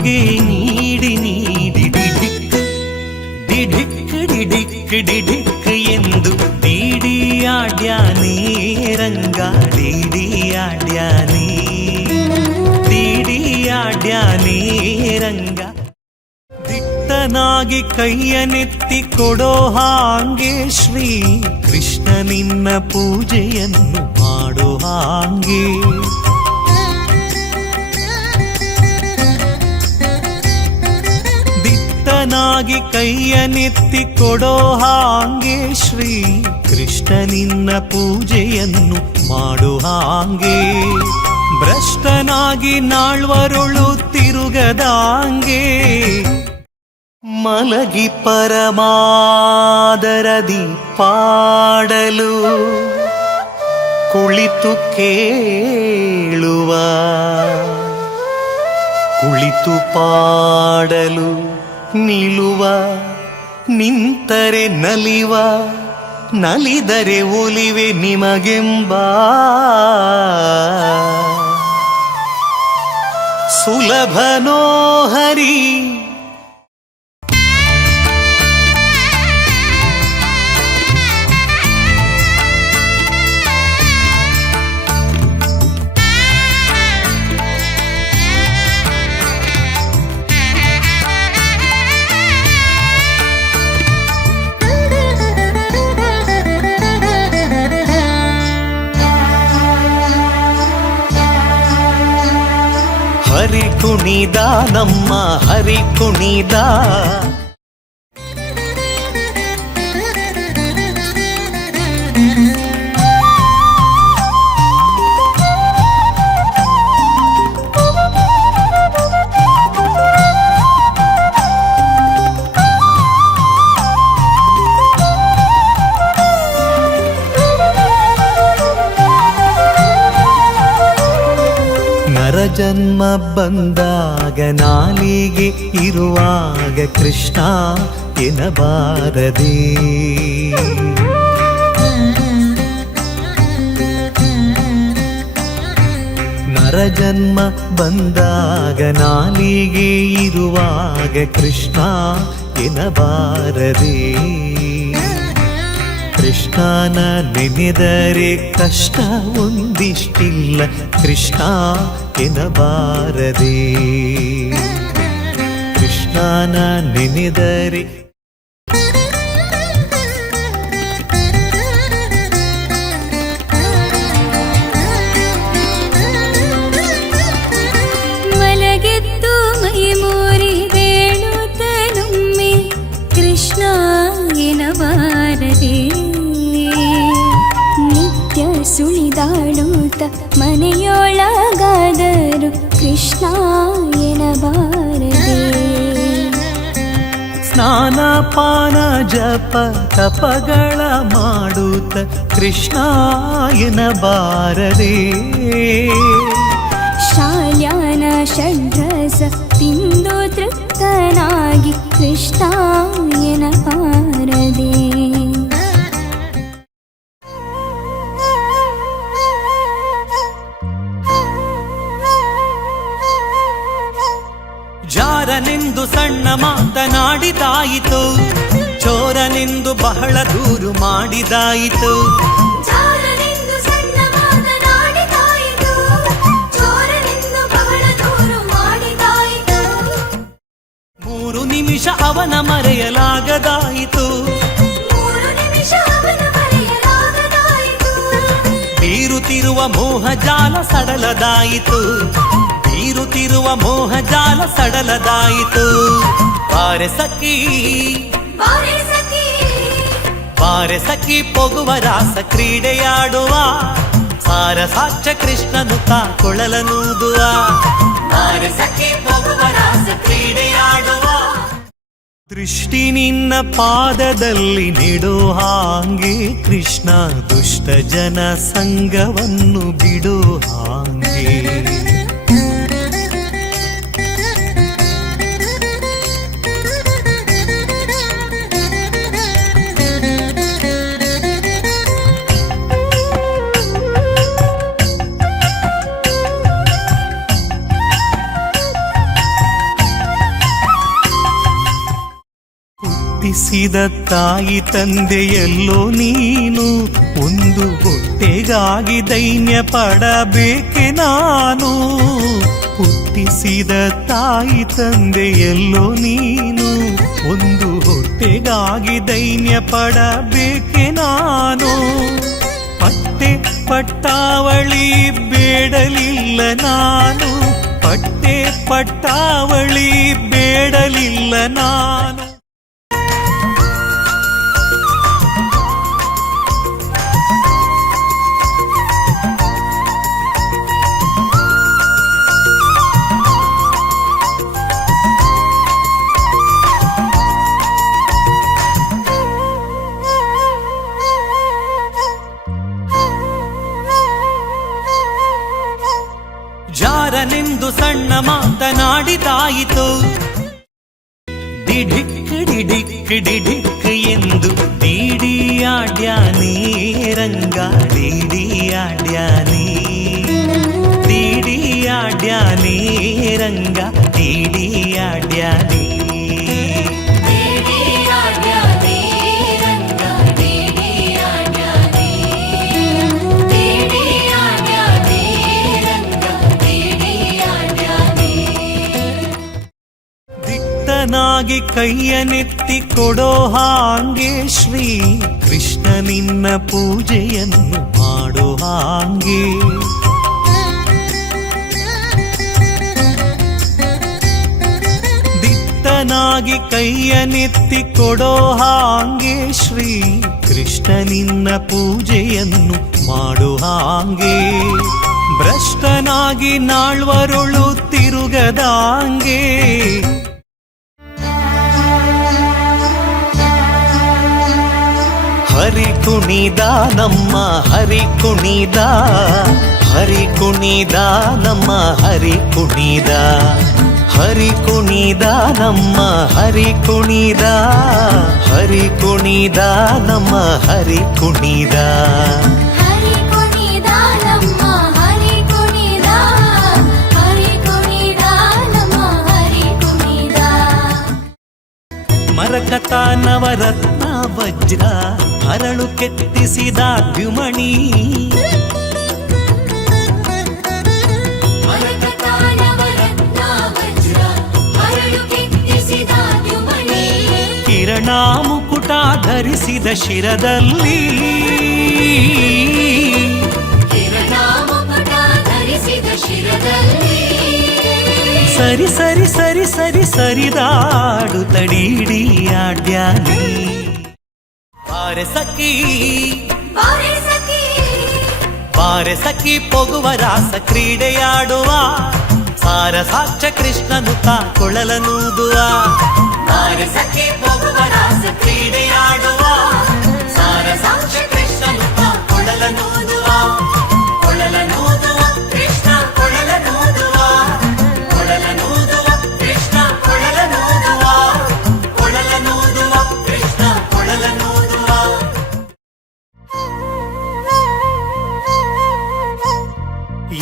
ಬಂದು ಹಣೆಗೆ ನೀಡಿ ನೀಡಿ ಡಿಡಿಕ್ ಡಿಡಿಕ್ ಡಿಡಿಕ್ ಡಿಡಿಕ್ ಎಂದು ಡಿಡಿಯಾಡ್ಯಾನಿ ರಂಗ ಡಿಡಿಯಾಡ್ಯಾನಿ ಡಿಡಿಯಾಡ್ಯಾನಿ ರಂಗ ದಿಟ್ಟನಾಗಿ ಕೈಯನೆತ್ತಿ ಕೊಡೋ ಹಾಂಗೆ ಶ್ರೀ ಕೃಷ್ಣ ನಿನ್ನ ಪೂಜೆಯನ್ನು ಮಾಡೋ ಹಾಂಗೆ ದಿಟ್ಟನಾಗಿ ಕೈಯನೆತ್ತಿ ಕೊಡೋ ಹಾಂಗೆ ಶ್ರೀ ಕೃಷ್ಣ ನಿನ್ನ ಪೂಜೆಯನ್ನು ಮಾಡು ಹಾಂಗೆ. ಭ್ರಷ್ಟನಾಗಿ ನಾಳ್ವರುಳು ತಿರುಗದಾಂಗೆ. ಮಲಗಿ ಪರಮಾದರದಿ ಪಾಡಲು ಕುಳಿತು ಕೇಳುವ, ಕುಳಿತು ಪಾಡಲು ನಿಲುವ ನಿಂತರೆ ನಲಿವ ನಲಿದರೆ ಒಲಿವೆ ನಿಮಗೆಂಬ. ಸುಲಭನೋ ಹರಿ ಹರಿ ಕುಣಿದ ನಮ್ಮ ನರಜನ್ಮ ಬಂದಾಗ ನಾಲಿಗೆ ಇರುವಾಗ ಕೃಷ್ಣ ಎನಬಾರದೆ ನರಜನ್ಮ ಬಂದಾಗ ನಾಲಿಗೆ ಇರುವಾಗ ಕೃಷ್ಣ ಎನಬಾರದೆ ಕೃಷ್ಣನ ನೆನೆದರೆ ಕಷ್ಟ ಒಂದಿಷ್ಟಿಲ್ಲ ಕೃಷ್ಣ ಎನಬಾರದೆ ಕೃಷ್ಣನ ನೆನೆದರೆ ಸುಳಿದಾಡುತ್ತ ಮನೆಯೊಳಗಾದರು ಕೃಷ್ಣ ಎನಬಾರದೆ ಸ್ನಾನ ಪಾನ ಜಪ ತಪಗಳ ಮಾಡುತ್ತ ಕೃಷ್ಣ ಎನಬಾರದೆ ಶಾಲ್ಯಾನ ಷಡ್ರಸ ತಿಂದು ತೃಪ್ತನಾಗಿ ಕೃಷ್ಣ ಬಹಳ ದೂರು ಮಾಡಿದಾಯಿತು. ಮೂರು ನಿಮಿಷ ಅವನ ಮರೆಯಲಾಗದಾಯಿತು. ಬೀರುತ್ತಿರುವ ಮೋಹ ಜಾಲ ಸಡಲದಾಯಿತು. ಬೀರುತ್ತಿರುವ ಮೋಹ ಜಾಲ ಸಡಲದಾಯಿತು. ಬಾರೆ ಸಖಿ. ಬಾರೆ ಸಖಿ ಪೊಗುವ ರಾಸ ಕ್ರೀಡೆಯಾಡುವ. ಸಾರ ಸಾಕ್ಷ ಕೃಷ್ಣನು ತಾ ಕೊಳಲನೂದುವ ಪೊಗುವ ರಾಸ ದೃಷ್ಟಿ ನಿನ್ನ ಪಾದದಲ್ಲಿ ನೆಡೋ ಹಾಂಗೆ ಕೃಷ್ಣ ದುಷ್ಟ ಜನ ಸಂಘವನ್ನು ಬಿಡು ಹಾಂಗೆ. ಹುಟ್ಟಿಸಿದ ತಾಯಿ ತಂದೆಯಲ್ಲೋ ನೀನು, ಒಂದು ಹೊಟ್ಟೆಗಾಗಿ ದೈನ್ಯ ಪಡಬೇಕೆ ನಾನು? ಹುಟ್ಟಿಸಿದ ತಾಯಿ ತಂದೆಯಲ್ಲೋ ನೀನು, ಒಂದು ಹೊಟ್ಟೆಗಾಗಿ ದೈನ್ಯ ಪಡಬೇಕೆ ನಾನು? ಪಟ್ಟೆ ಪಟ್ಟಾವಳಿ ಬೇಡಲಿಲ್ಲ ನಾನು, ಪಟ್ಟೆ ಪಟ್ಟಾವಳಿ ಬೇಡಲಿಲ್ಲ ನಾನು. ಜಾರನೆಂದು ಸಣ್ಣ ಮಾತನಾಡಿದಾಯಿತು ಡಿಢಿಕ್ ಡಿಢಿಕ್ ಡಿಢಿಕ್ ಎಂದು ಡಿಡಿಯಾಡ್ಯಾನೇ ರಂಗ ಡಿಡಿಯಾಡ್ಯಾನೇ ಡಿಡಿಯಾಡ್ಯಾನೇ ರಂಗ ಡಿಡಿಯಾಡ್ಯಾನೇ ದಿಟ್ಟನಾಗಿ ಕೈಯನೆತ್ತಿ ಕೊಡೋ ಹಾಂಗೆ ಶ್ರೀ ಕೃಷ್ಣ ನಿನ್ನ ಪೂಜೆಯನ್ನು ಮಾಡೋ ಹಾಂಗೆ. ದಿಟ್ಟನಾಗಿ ಕೈಯನೆತ್ತಿ ಕೊಡೋ ಹಾಂಗೆ ಶ್ರೀ ಕೃಷ್ಣ ನಿನ್ನ ಪೂಜೆಯನ್ನು ಮಾಡೋ ಹಾಂಗೆ. ಭ್ರಷ್ಟನಾಗಿ ನಾಳ್ವರುಳು ತಿರುಗದಾಂಗೆ ಹರಿ ಕುಣಿದ ನಮ್ಮ ಹರಿ ಕುಣಿದ ಹರಿ ಕುಣಿದ ನಮ್ಮ ಹರಿ ಕುಣಿದ ಹರಿ ಕುಣಿದ ನಮ್ಮ ಹರಿ ಕುಣಿದ ಹರಿ ಕುಣಿದ ನಮ್ಮ ಹರಿ ಹರಳು ಕೆತ್ತಿಸಿದ ದ್ಯುಮಣಿ ಕಿರಣಾಮುಕುಟ ಧರಿಸಿದ ಶಿರದಲ್ಲಿ. ಸರಿ ಸರಿ ಸರಿ ಸರಿ ಸರಿದಾಡು ತಡೀಡಿ ಆಡ್ಯಾನಿ. ಬಾರೆ ಸಖಿ ಬಾರೆ ಸಖಿ ಬಾರೆ ಸಖಿ ಪೊಗುವ ರಾಸ ಕ್ರೀಡೆಯಾಡುವ ಸಾರ ಸಾಕ್ಷ ಕೃಷ್ಣನು ತಾ ಕೊಳಲನೂದುವ ಬಾರೆ ಸಖಿ ಪೊಗುವ ರಾಸ ಕ್ರೀಡೆಯಾಡುವ ಸಾರ ಸಾಕ್ಷ ಕೃಷ್ಣನು ತಾ ಕೊಳಲನೂದುವ ಕೊಳಲನೂದುವ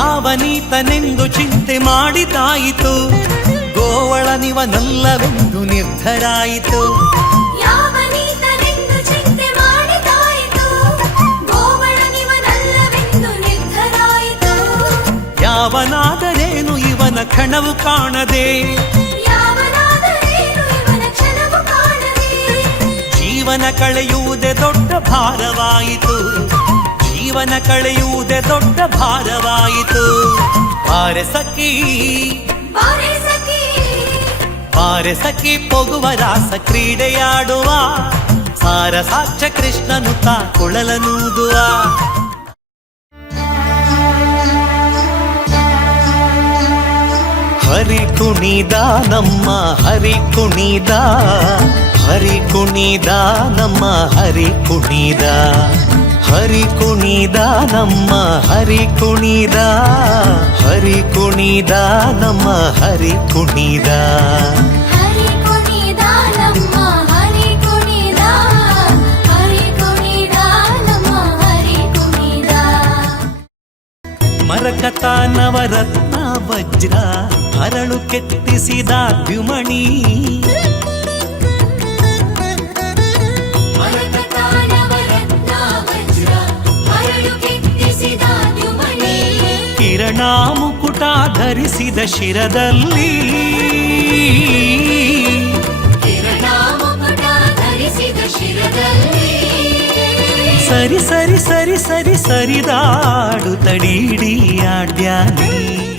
ಯಾವನೀತನೆಂದು ಚಿಂತೆ ಮಾಡಿದಾಯಿತು ಗೋವಳನಿವನಲ್ಲವೆಂದು ನಿರ್ಧರಾಯಿತು. ಯಾವ ನೀತನೆಂದು ಚಿಂತೆ ಮಾಡಿದಾಯಿತು ಗೋವಳನಿವನಲ್ಲವೆಂದು ನಿರ್ಧರಾಯಿತು. ಯಾವನಾದರೇನು ಇವನ ಕಣವು ಕಾಣದೆ? ಜೀವನ ಕಳೆಯುವುದೇ ದೊಡ್ಡ ಭಾರವಾಯಿತು. ಜೀವನ ಕಳೆಯುವುದೇ ದೊಡ್ಡ ಭಾರವಾಯಿತು. ಬಾರೆ ಸಖಿ. ಬಾರೆ ಸಖಿ. ಬಾರೆ ಸಖಿ ಪೊಗುವ ರಾಸ ಕ್ರೀಡೆಯಾಡುವ. ಸಾರ ಸಾಕ್ಷ ಕೃಷ್ಣನು ತಾ ಕೊಳಲನೂದುವ. ಹರಿ ಕುಣಿದ ನಮ್ಮ ಹರಿ ಕುಣಿದ. ಹರಿ ಕುಣಿದ ನಮ್ಮ ಹರಿ ಕುಣಿದ. ಹರಿ ಕುಣಿದ ನಮ್ಮ ಹರಿ ಕುಣಿದ ಹರಿ ಕುಣಿದ ನಮ್ಮ ಹರಿ ಕುಣಿದ ಹರಿ ಕುಣಿದ ನಮ್ಮ ಹರಿ ಕುಣಿದ ಹರಿ ಕುಣಿದ ನಮ್ಮ ಹರಿ ಕುಣಿದ ಮರಕತ ನವರತ್ನ ವಜ್ರ ಹರಳು ಕೆತ್ತಿಸಿದ ದ್ಯುಮಣಿ ಕಿರಣ ಮುಕುಟ ಧರಿಸಿದ ಶಿರದಲ್ಲಿ. ಸರಿ ಸರಿ ಸರಿ ಸರಿ ಸರಿದಾಡು ತಡೀಡಿ ಆಡ್ಯಾನಿ.